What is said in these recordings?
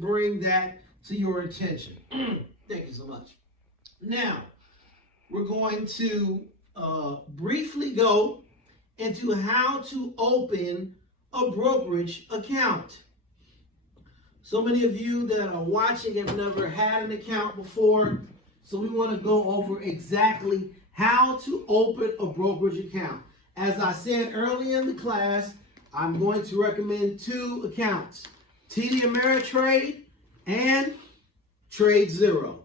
bring that to your attention. Thank you so much. Now, we're going to briefly go into how to open a brokerage account. So many of you that are watching have never had an account before, so we want to go over exactly how to open a brokerage account. As I said earlier in the class, I'm going to recommend 2 accounts, TD Ameritrade and Trade Zero.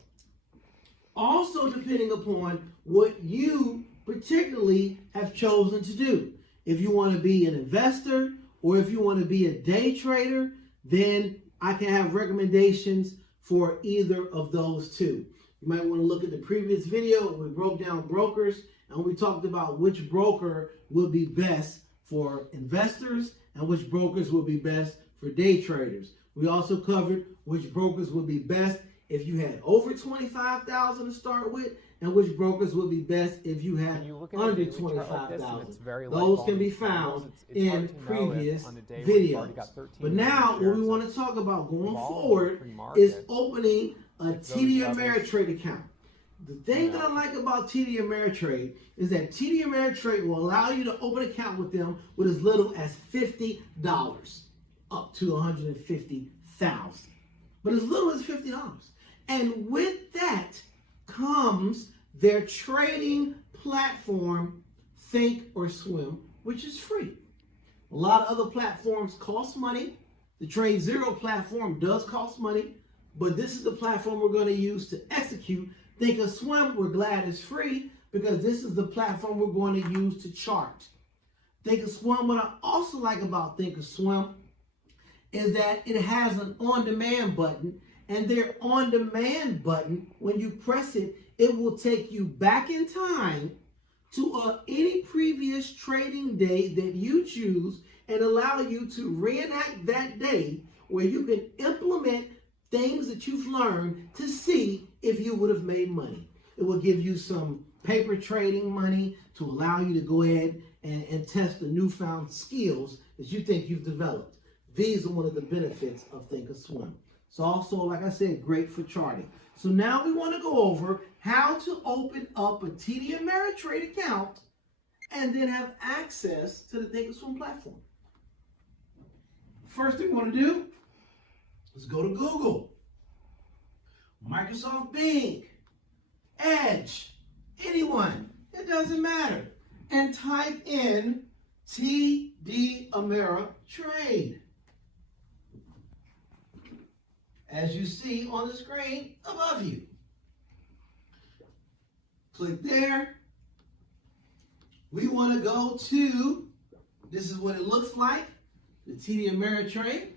Also, depending upon what you particularly have chosen to do. If you want to be an investor or if you want to be a day trader, then I can have recommendations for either of those 2. You might want to look at the previous video. We broke down brokers and we talked about which broker will be best for investors and which brokers will be best for day traders. We also covered which brokers would be best if you had over $25,000 to start with, and which brokers would be best if you had under $25,000. Those can be found in previous videos. But now what we want to talk about going forward is opening a TD Ameritrade account. The thing that I like about TD Ameritrade is that TD Ameritrade will allow you to open an account with them with as little as $50 up to $150,000. But as little as $50. And with that comes their trading platform, Thinkswim, which is free. A lot of other platforms cost money. The Trade Zero platform does cost money, but this is the platform we're going to use to execute. Thinkswim, we're glad is free because this is the platform we're going to use to chart. Thinkswim, what I also like about Thinkswim is that it has an on-demand button, and their on-demand button, when you press it, it will take you back in time to any previous trading day that you choose and allow you to reenact that day where you can implement things that you've learned to see if you would have made money. It will give you some paper trading money to allow you to go ahead and test the newfound skills that you think you've developed. These are one of the benefits of Thinkswim. It's also, like I said, great for charting. So now we want to go over how to open up a TD Ameritrade account and then have access to the Thinkswim platform. First thing we want to do is go to Google, Microsoft Bing, Edge, anyone, it doesn't matter, and type in TD Ameritrade. As you see on the screen above you. Click there. We want to go to, this is what it looks like, the TD Ameritrade.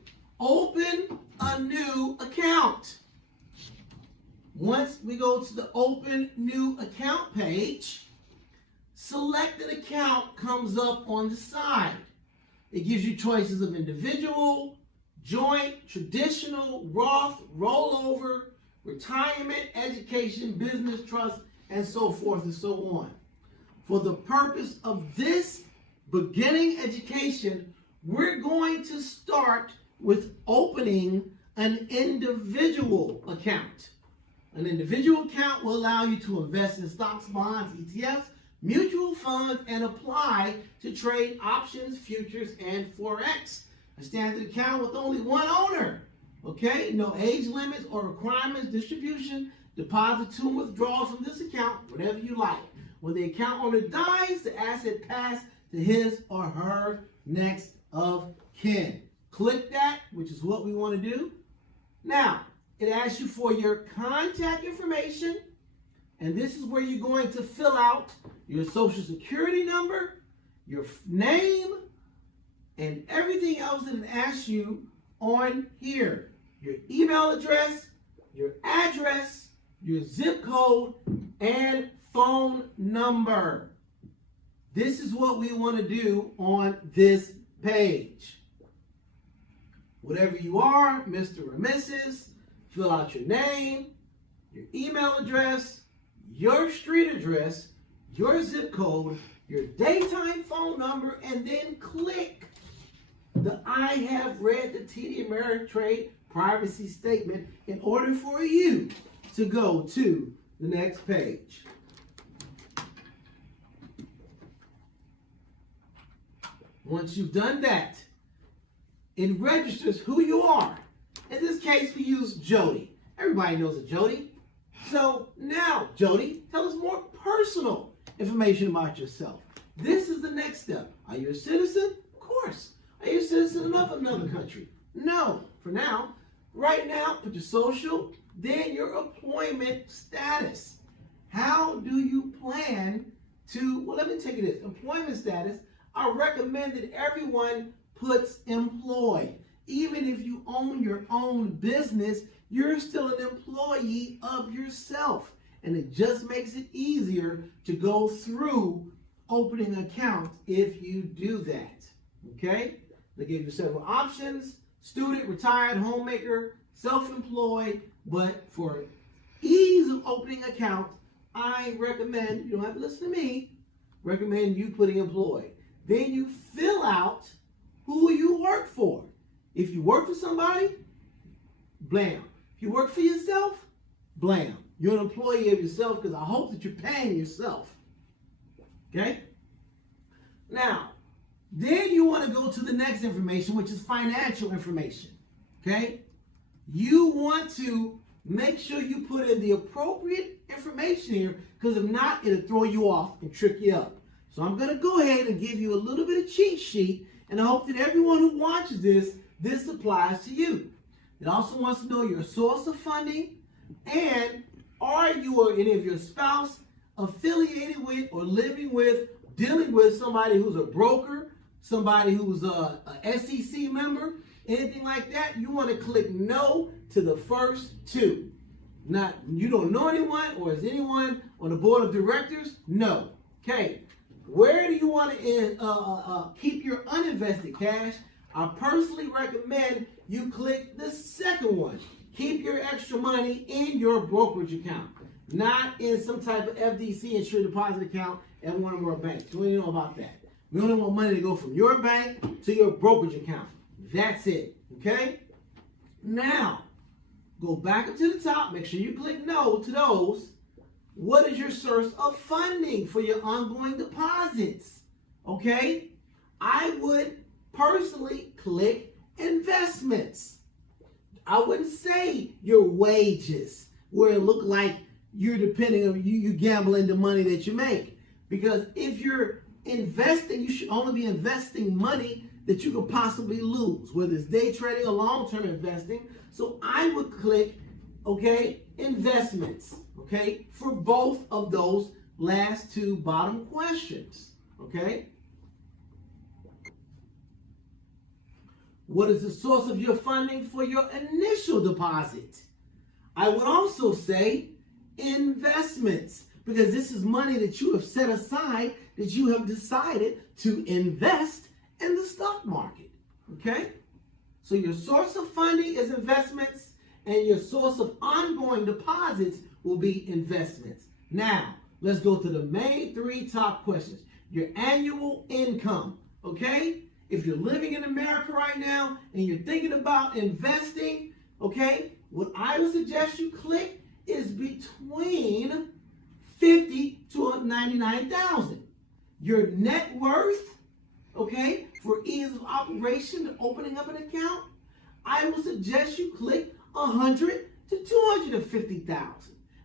Open a new account. Once we go to the Open New Account page, select an account comes up on the side. It gives you choices of individual, joint, traditional, Roth, rollover, retirement, education, business, trust, and so forth and so on. For the purpose of this beginning education, we're going to start with opening an individual account. An individual account will allow you to invest in stocks, bonds, ETFs, mutual funds, and apply to trade options, futures, and Forex. A standard account with only one owner. Okay? No age limits or requirements, distribution, deposit to and withdrawal from this account, whatever you like. When the account owner dies, the asset passes to his or her next of kin. Click that, which is what we want to do. Now, it asks you for your contact information, and this is where you're going to fill out your social security number, your name, and everything else that it asks you on here. Your email address, your address, your zip code, and phone number. This is what we want to do on this page. Whatever you are, Mr. or Mrs., fill out your name, your email address, your street address, your zip code, your daytime phone number, and then click the I have read the TD Ameritrade privacy statement in order for you to go to the next page. Once you've done that, it registers who you are. In this case, we use Jody. Everybody knows a Jody. So now, Jody, tell us more personal information about yourself. This is the next step. Are you a citizen? Of course. Are you a citizen of another country? No. For now, right now, put your social, then your employment status. How do you plan to, well, let me take it this. Employment status, I recommend that everyone puts employed. Even if you own your own business, you're still an employee of yourself. And it just makes it easier to go through opening accounts if you do that. Okay? They give you several options: student, retired, homemaker, self-employed. But for ease of opening accounts, I recommend, you don't have to listen to me, recommend you putting employed. Then you fill out who you work for. If you work for somebody, blam. If you work for yourself, blam. You're an employee of yourself because I hope that you're paying yourself. Okay? Now, then you want to go to the next information, which is financial information. Okay? You want to make sure you put in the appropriate information here, because if not, it'll throw you off and trick you up. So I'm going to go ahead and give you a little bit of cheat sheet, and I hope that everyone who watches this applies to you. It also wants to know your source of funding, and are you or any of your spouse affiliated with or living with, dealing with somebody who's a broker, somebody who's a SEC member, anything like that. You want to click no to the first two. Not, you don't know anyone, or is anyone on the board of directors? No. Okay. Where do you want to keep your uninvested cash? I personally recommend you click the second one. Keep your extra money in your brokerage account, not in some type of FDC, insured deposit account at one of our banks. We don't know about that. We only want money to go from your bank to your brokerage account. That's it. Okay? Now, go back up to the top. Make sure you click no to those. What is your source of funding for your ongoing deposits? Okay? I would personally click investments. I wouldn't say your wages, where it look like you're depending on you gambling the money that you make. Because if you're investing, you should only be investing money that you could possibly lose, whether it's day trading or long-term investing. So I would click, okay, investments, okay, for both of those last two bottom questions, okay? What is the source of your funding for your initial deposit? I would also say investments, because this is money that you have set aside, that you have decided to invest in the stock market, okay? So your source of funding is investments, and your source of ongoing deposits will be investments. Now, let's go to the main three top questions. Your annual income, okay? If you're living in America right now and you're thinking about investing, okay, what I would suggest you click is between $50,000 to $99,000. Your net worth, okay, for ease of operation and opening up an account, I would suggest you click $100,000 to $250,000.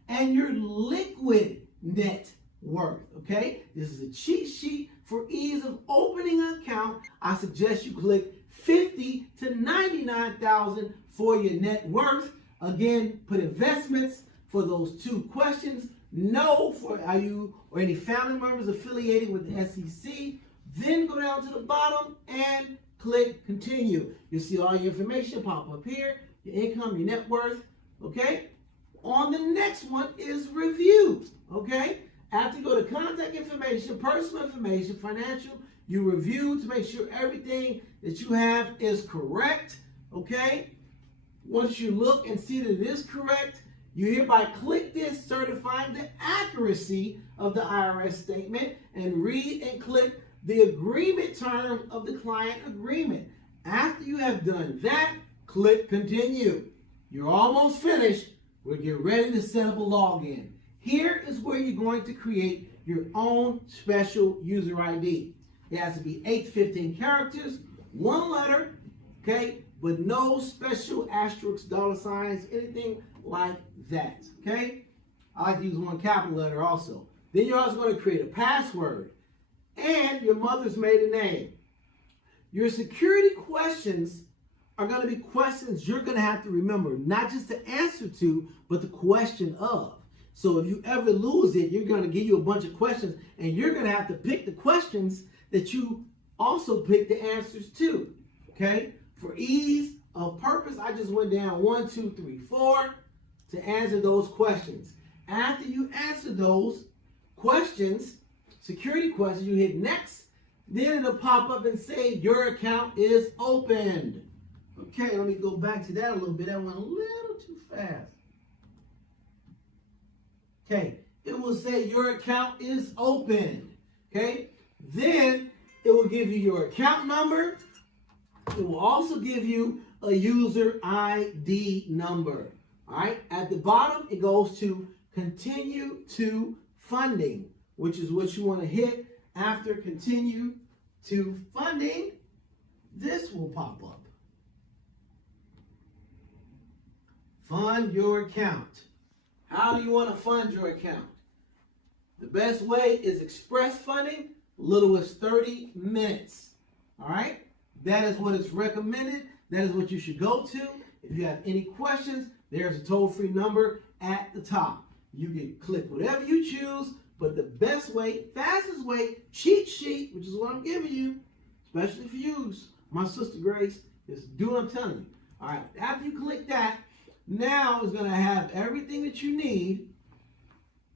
And your liquid net worth, okay? This is a cheat sheet for ease of opening an account. I suggest you click $50,000 to $99,000 for your net worth. Again, put investments for those two questions. No for are you or any family members affiliated with the SEC. Then go down to the bottom and click continue. You'll see all your information pop up here, your income, your net worth, okay? On the next one is review, okay? After you go to contact information, personal information, financial, you review to make sure everything that you have is correct, okay? Once you look and see that it is correct, you hereby click this certifying the accuracy of the IRS statement and read and click the agreement term of the client agreement. After you have done that, click continue. You're almost finished. We'll get ready to set up a login. Here is where you're going to create your own special user ID. It has to be 8 to 15 characters, one letter, okay, but no special asterisks, dollar signs, anything like that, okay? I like to use one capital letter also. Then you're also going to create a password and your mother's maiden name. Your security questions are going to be questions you're going to have to remember, not just the answer to, but the question of. So if you ever lose it, you're going to give you a bunch of questions, and you're going to have to pick the questions that you also pick the answers to, okay? For ease of purpose, I just went down 1, 2, 3, 4 to answer those questions. After you answer those questions, security questions, you hit next, then it'll pop up and say your account is opened. Okay, let me go back to that a little bit. That went a little too fast. Okay, it will say your account is open. Okay, then it will give you your account number. It will also give you a user ID number. All right, at the bottom, it goes to continue to funding, which is what you want to hit. After continue to funding, this will pop up. Fund your account. How do you want to fund your account? The best way is express funding, little as 30 minutes. All right? That is what is recommended. That is what you should go to. If you have any questions, there's a toll-free number at the top. You can click whatever you choose, but the best way, fastest way, cheat sheet, which is what I'm giving you, especially for you, my sister Grace, is do what I'm telling you. All right, after you click that, now it's going to have everything that you need,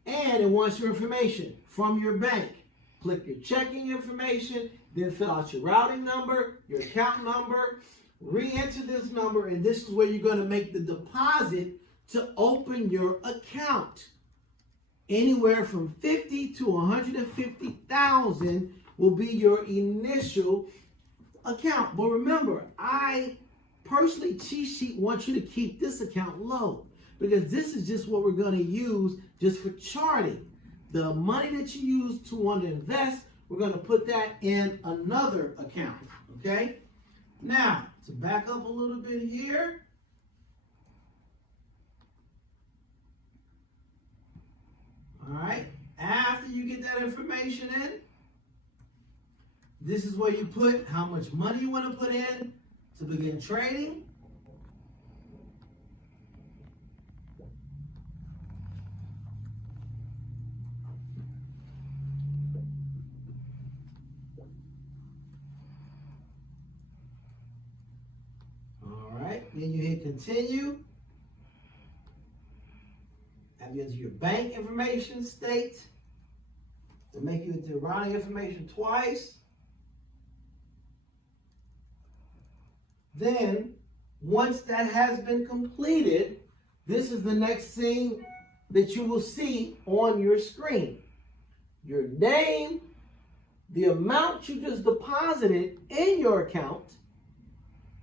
and it wants your information from your bank. Click your checking information, then fill out your routing number, your account number, re-enter this number, and this is where you're going to make the deposit to open your account. Anywhere from 50 to 150,000 will be your initial account. But remember, I personally, cheat sheet wants you to keep this account low, because this is just what we're going to use just for charting. The money that you use to want to invest, we're going to put that in another account, okay? Now, to back up a little bit here. All right, after you get that information in, this is where you put how much money you want to put in to begin trading. All right, then you hit continue. Have you enter your bank information state to make you enter routing information twice. Then, once that has been completed, this is the next thing that you will see on your screen. Your name, the amount you just deposited in your account,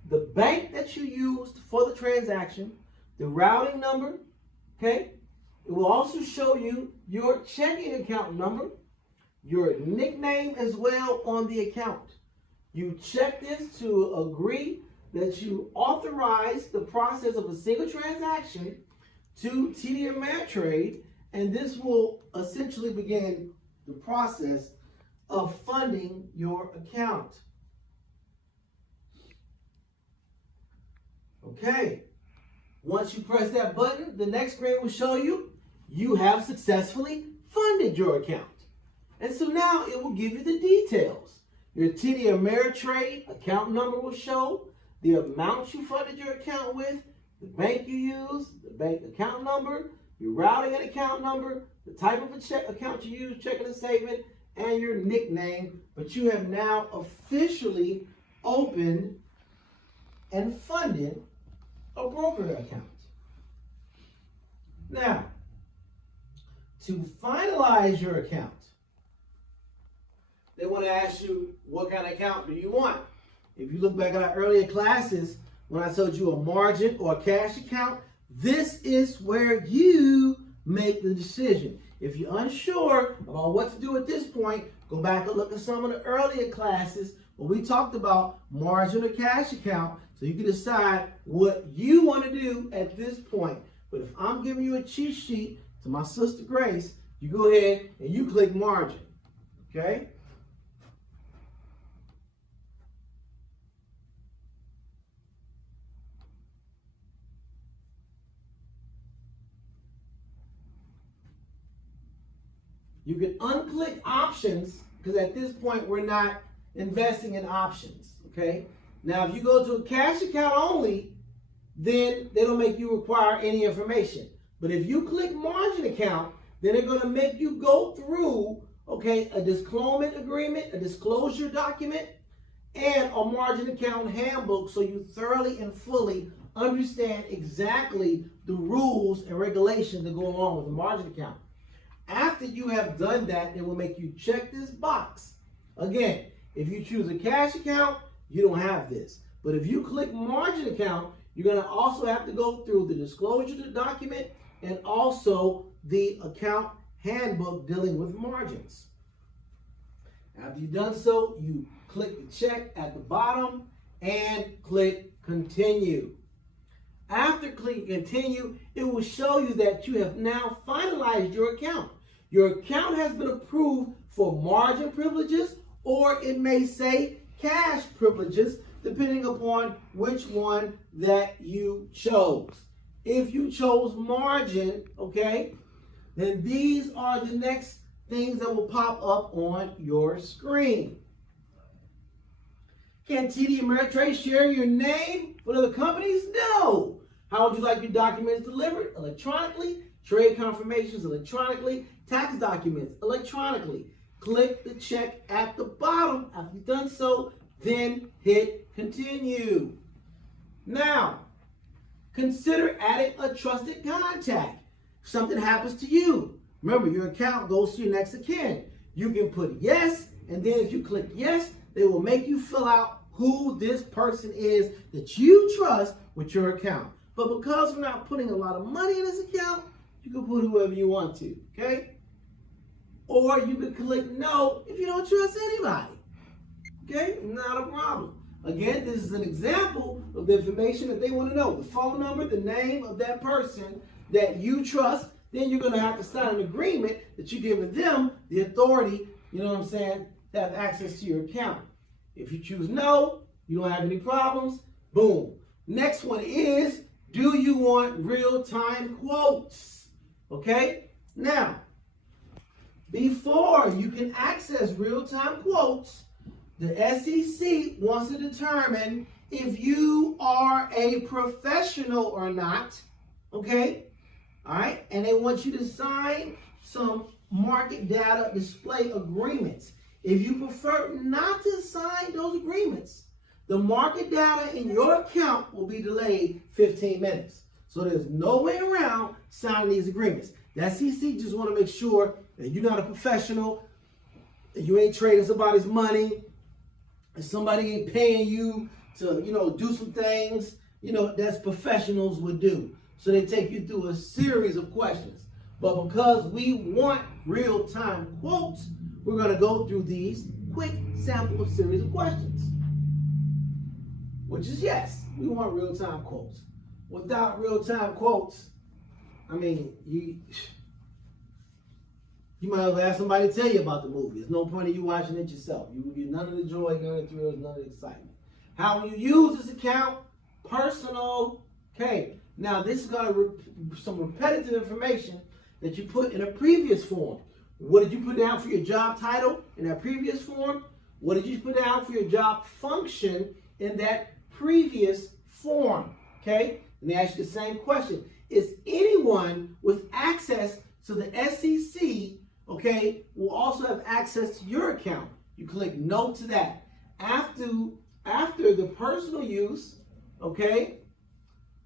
the bank that you used for the transaction, the routing number, okay? It will also show you your checking account number, your nickname as well on the account. You check this to agree that you authorize the process of a single transaction to TD Ameritrade, and this will essentially begin the process of funding your account. Okay, once you press that button, the next screen will show you you have successfully funded your account. And so now it will give you the details. Your TD Ameritrade account number will show, the amount you funded your account with, the bank you use, the bank account number, your routing and account number, the type of account you use, checking and saving, and your nickname. But you have now officially opened and funded a broker account. Now, to finalize your account, they want to ask you, what kind of account do you want? If you look back at our earlier classes, when I told you a margin or a cash account, this is where you make the decision. If you're unsure about what to do at this point, go back and look at some of the earlier classes where we talked about margin or cash account, so you can decide what you want to do at this point. But if I'm giving you a cheat sheet to my sister Grace, you go ahead and you click margin, okay? You can unclick options because at this point we're not investing in options, okay? Now, if you go to a cash account only, then they don't make you require any information. But if you click margin account, then they're going to make you go through, okay, a disclosure agreement, a disclosure document, and a margin account handbook so you thoroughly and fully understand exactly the rules and regulations that go along with the margin account. After you have done that, it will make you check this box. Again, if you choose a cash account, you don't have this. But if you click margin account, you're going to also have to go through the disclosure document and also the account handbook dealing with margins. After you've done so, you click the check at the bottom and click continue. After clicking continue, it will show you that you have now finalized your account. Your account has been approved for margin privileges, or it may say cash privileges, depending upon which one that you chose. If you chose margin, okay, then these are the next things that will pop up on your screen. Can TD Ameritrade share your name with other companies? No. How would you like your documents delivered? Electronically. Trade confirmations electronically. Tax documents electronically. Click the check at the bottom. After you've done so, then hit continue. Now, consider adding a trusted contact. If something happens to you, remember your account goes to your next of kin. You can put yes, and then if you click yes, they will make you fill out who this person is that you trust with your account. But because we're not putting a lot of money in this account, you can put whoever you want to, okay? Or you can click no if you don't trust anybody, okay? Not a problem. Again, this is an example of the information that they want to know. The phone number, the name of that person that you trust. Then you're going to have to sign an agreement that you're giving them the authority, you know what I'm saying, to have access to your account. If you choose no, you don't have any problems, boom. Next one is, do you want real-time quotes? Okay? Now, before you can access real-time quotes, the SEC wants to determine if you are a professional or not, okay? All right? And they want you to sign some market data display agreements. If you prefer not to sign those agreements, the market data in your account will be delayed 15 minutes. So there's no way around signing these agreements. The SEC just want to make sure that you're not a professional, that you ain't trading somebody's money, and somebody ain't paying you to, do some things, that's professionals would do. So they take you through a series of questions. But because we want real-time quotes, we're going to go through these quick sample of series of questions. Which is yes, we want real-time quotes. Without real-time quotes, I mean, you might as well have somebody tell you about the movie. There's no point in you watching it yourself. You will get none of the joy, none of the thrills, none of the excitement. How will you use this account? Personal. Okay, now this is going to some repetitive information that you put in a previous form. What did you put down for your job title in that previous form? What did you put down for your job function in that previous form? Okay, and they ask you the same question. Is anyone with access to the SEC, okay, will also have access to your account? You click no to that. After the personal use, okay,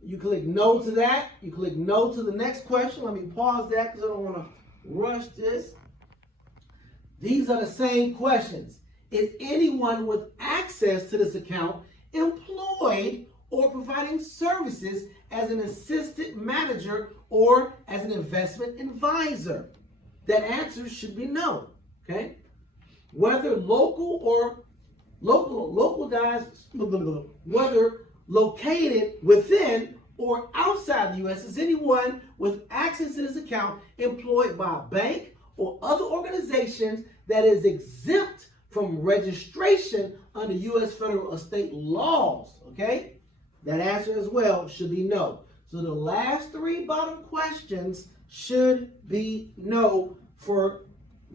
you click no to that. You click no to the next question. Let me pause that because I don't want to rush this. These are the same questions. Is anyone with access to this account employed or providing services as an assistant manager or as an investment advisor? That answer should be no. Okay? Whether whether located within or outside the U.S. is anyone with access to this account employed by a bank or other organizations that is exempt from registration under U.S. federal or state laws. Okay? That answer as well should be no. So the last three bottom questions should be no for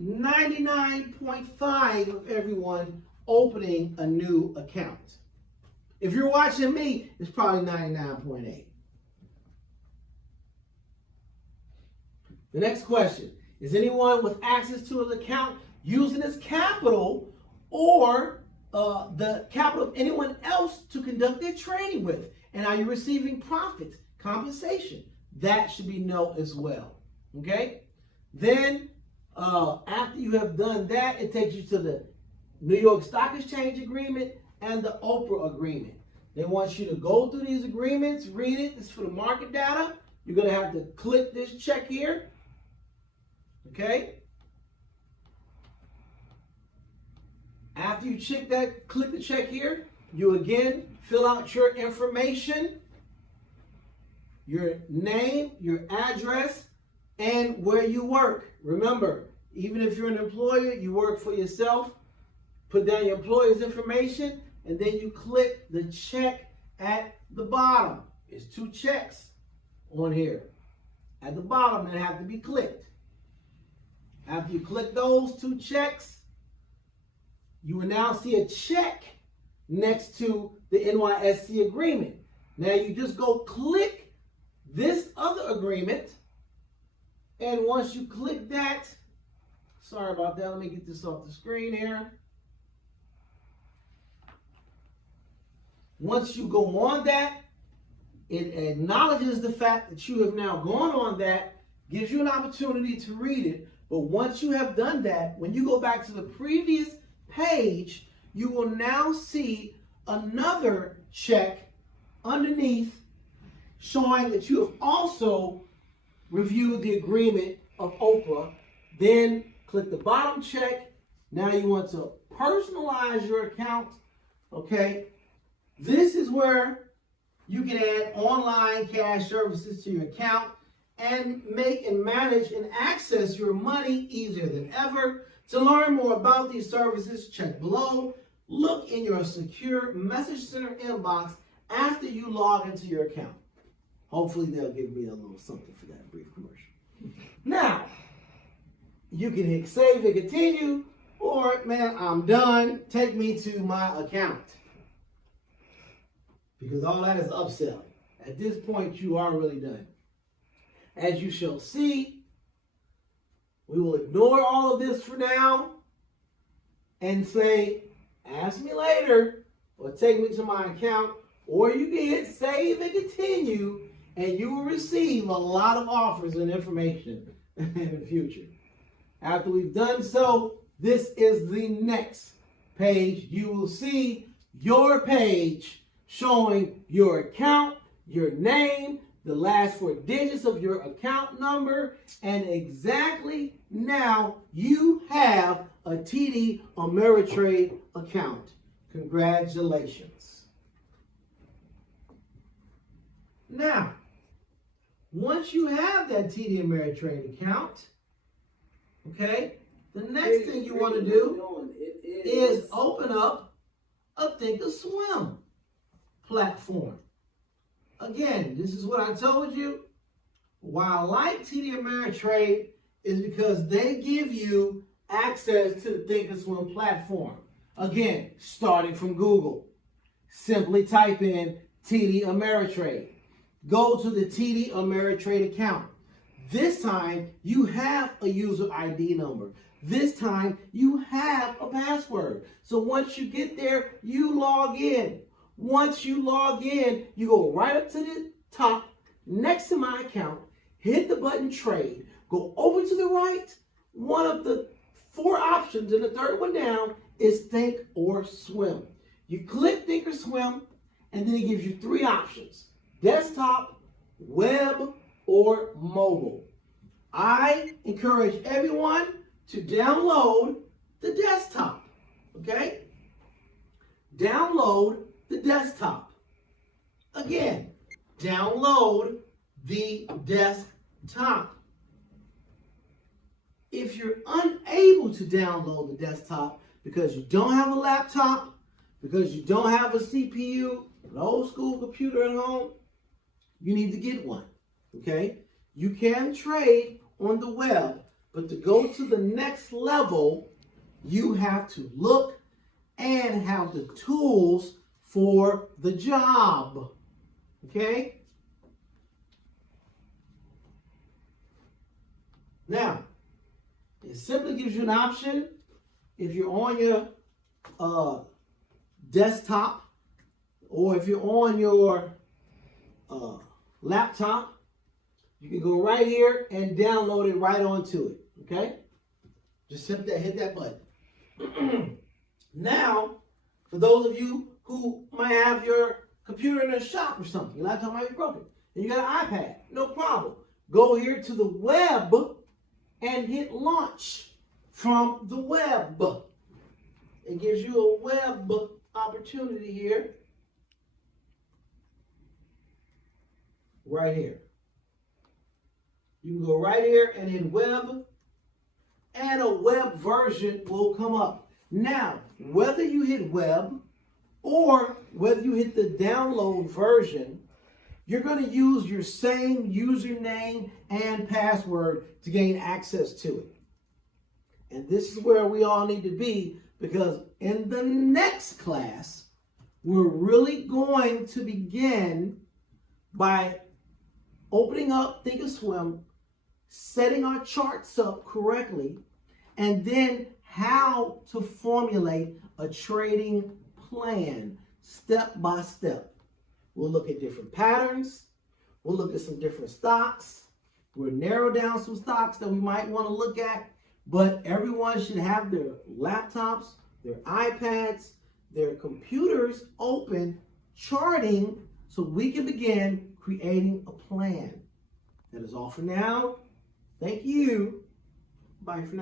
99.5 of everyone opening a new account. If you're watching me, it's probably 99.8. The next question, is anyone with access to an account using its capital or the capital of anyone else to conduct their trading with? And are you receiving profits, compensation? That should be no as well. Okay? Then, after you have done that, it takes you to the New York Stock Exchange Agreement and the Oprah Agreement. They want you to go through these agreements, read it. This is for the market data. You're going to have to click this check here. Okay? After you click the check here, you again fill out your information, your name, your address, and where you work. Remember, even if you're an employer, you work for yourself, put down your employer's information, and then you click the check at the bottom. There's two checks on here at the bottom that have to be clicked. After you click those two checks, you will now see a check next to the NYSE agreement. Now you just go click this other agreement, and once you click that, sorry about that, let me get this off the screen here. Once you go on that, it acknowledges the fact that you have now gone on that, gives you an opportunity to read it. But once you have done that, when you go back to the previous page, you will now see another check underneath showing that you have also reviewed the agreement of Oprah. Then click the bottom check. Now you want to personalize your account. Okay. This is where you can add online cash services to your account and make and manage and access your money easier than ever. To learn more about these services, check below. Look in your secure message center inbox after you log into your account. Hopefully they'll give me a little something for that brief commercial. Now, you can hit save and continue, or man, I'm done. Take me to my account. Because all that is upselling. At this point, you are really done. As you shall see, we will ignore all of this for now and say, ask me later, or take me to my account, or you can hit save and continue, and you will receive a lot of offers and information in the future. After we've done so, this is the next page. You will see your page showing your account, your name, the last 4 digits of your account number, and exactly now you have a TD Ameritrade account. Congratulations. Now, once you have that TD Ameritrade account, okay, the next thing you want to do is open up a Thinkswim platform. Again, this is what I told you. Why I like TD Ameritrade is because they give you access to the Thinkswim platform. Again, starting from Google. Simply type in TD Ameritrade. Go to the TD Ameritrade account. This time, you have a user ID number. This time, you have a password. So once you get there, you log in. Once you log in, you go right up to the top, next to my account, hit the button trade, go over to the right. One of the 4 options, and the third one down, is Think or Swim. You click Think or Swim, and then it gives you 3 options: desktop, web, or mobile. I encourage everyone to download the desktop, okay? Download the desktop. Again, download the desktop. If you're unable to download the desktop because you don't have a laptop, because you don't have a CPU, an old school computer at home, you need to get one, okay? You can trade on the web, but to go to the next level, you have to look and have the tools for the job, okay? Now, it simply gives you an option. If you're on your desktop, or if you're on your laptop, you can go right here and download it right onto it, okay? Just simply hit that button. Now, for those of you who might have your computer in a shop or something, your laptop might be broken, and you got an iPad, no problem. Go here to the web and hit launch from the web. It gives you a web opportunity here. Right here. You can go right here and hit web, and a web version will come up. Now, whether you hit web or whether you hit the download version, you're going to use your same username and password to gain access to it. And this is where we all need to be, because in the next class, we're really going to begin by opening up Thinkswim, setting our charts up correctly, and then how to formulate a trading plan step by step. We'll look at different patterns. We'll look at some different stocks. We'll narrow down some stocks that we might want to look at, but everyone should have their laptops, their iPads, their computers open, charting, so we can begin creating a plan. That is all for now. Thank you. Bye for now.